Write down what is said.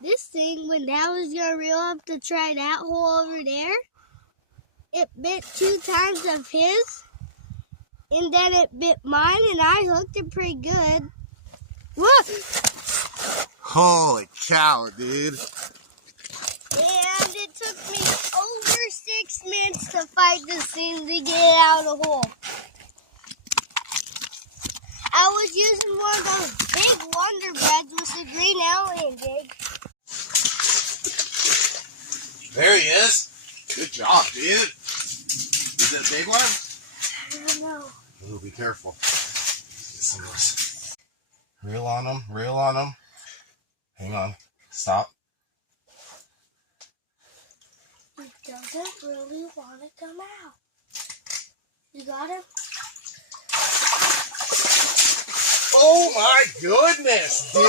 This thing, when Dad was going to reel up to try that hole over there, it bit 2 times of his, and then it bit mine, and I hooked it pretty good. Look! Holy cow, dude. And it took me over 6 minutes to fight this thing to get it out of the hole. I was using one of those big Wonder Breads with the green alien jig. There he is. Good job, dude. Is it a big one? I don't know. Ooh, be careful. Get some of this. Reel on him. Reel on him. Hang on. Stop. He doesn't really want to come out. You got him? Oh my goodness, dude!